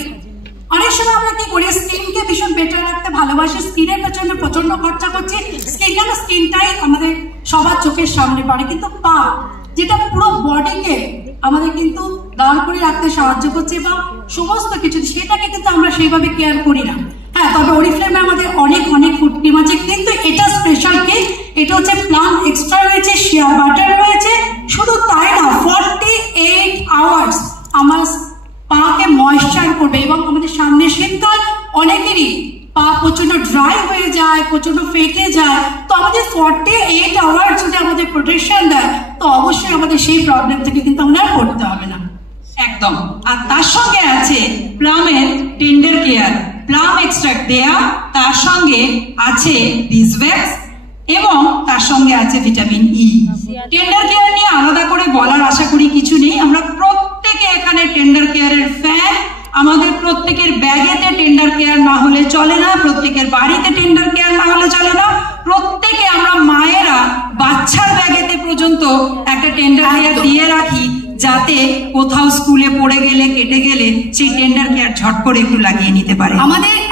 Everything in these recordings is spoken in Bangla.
ফ্রি। অনেক সময় আমরা কি করি, স্কিনকে ভীষণ বেটার রাখতে ভালোবাসি, স্কিনের পেছনে প্রচন্ড খরচা করছি, স্কিনটাই আমাদের সবার চোখের সামনে পড়ে, কিন্তু পা যেটা পুরো বডিকে আমাদের কিন্তু দাঁড় করে রাখতে সাহায্য করছে এবং সমস্ত কিছু, সেটাকে কিন্তু আমরা সেইভাবে কেয়ার করি না। হ্যাঁ, তবে অরিফ্লেমে আমাদের অনেক ফুড ক্রিম আছে, কিন্তু এটা স্পেশাল কি, এটা হচ্ছে প্লাম এক্সট্রা রয়েছে, শিয়া বাটার রয়েছে। শুধু তাই না, 48 আওয়ার্স আমার পাকে ময়েশ্চার করবে। এবং আমাদের সামনে শীতকাল, অনেকেরই পা প্রচন্ড ড্রাই হয়ে যায়, প্রচন্ড ফেটে যায়, তো আমাদের 48 আওয়ার্স যদি আমাদের প্রোটেকশন দেয়, তো অবশ্যই আমাদের সেই প্রবলেম থেকে কিন্তু আমরা পড়তে হবে না। একদম। আর তার সঙ্গে আছে প্লামের টেন্ডার কেয়ার, প্লাম এক্সট্রাক্ট দেয়া, তার সঙ্গে আছে বিসওয়্যাক্স এবং তার সঙ্গে আছে ভিটামিন ই। টেন্ডার কেয়ার নিয়ে আলাদা করে বলার আশা করি কিছু নেই, আমরা প্রত্যেকে এখানে টেন্ডার কেয়ারের ফ্যান। আমাদের প্রত্যেকের ব্যাগেতে টেন্ডার কেয়ার না হলে চলে না, প্রত্যেকের বাড়িতে টেন্ডার কেয়ার না হলে চলে না। প্রত্যেকে আমরা মায়েরা বাচ্চার ব্যাগেতে পর্যন্ত একটা টেন্ডার কেয়ার দিয়ে রাখি, যাতে কোথাও স্কুলে পড়ে গেলে, কেটে গেলে সেই টেন্ডার কেয়ার ঝট করে একটু লাগিয়ে নিতে পারে।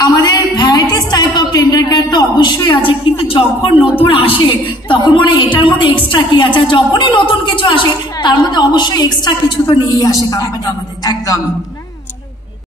আমাদের varieties type of tender care তো অবশ্যই আছে, কিন্তু যখন নতুন আসে তখন মনে এটার মধ্যে এক্সট্রা কি আছে, যখনই নতুন কিছু আসে তার মধ্যে অবশ্যই এক্সট্রা কিছু তো নিয়েই আসে কোম্পানি আমাদের। একদম।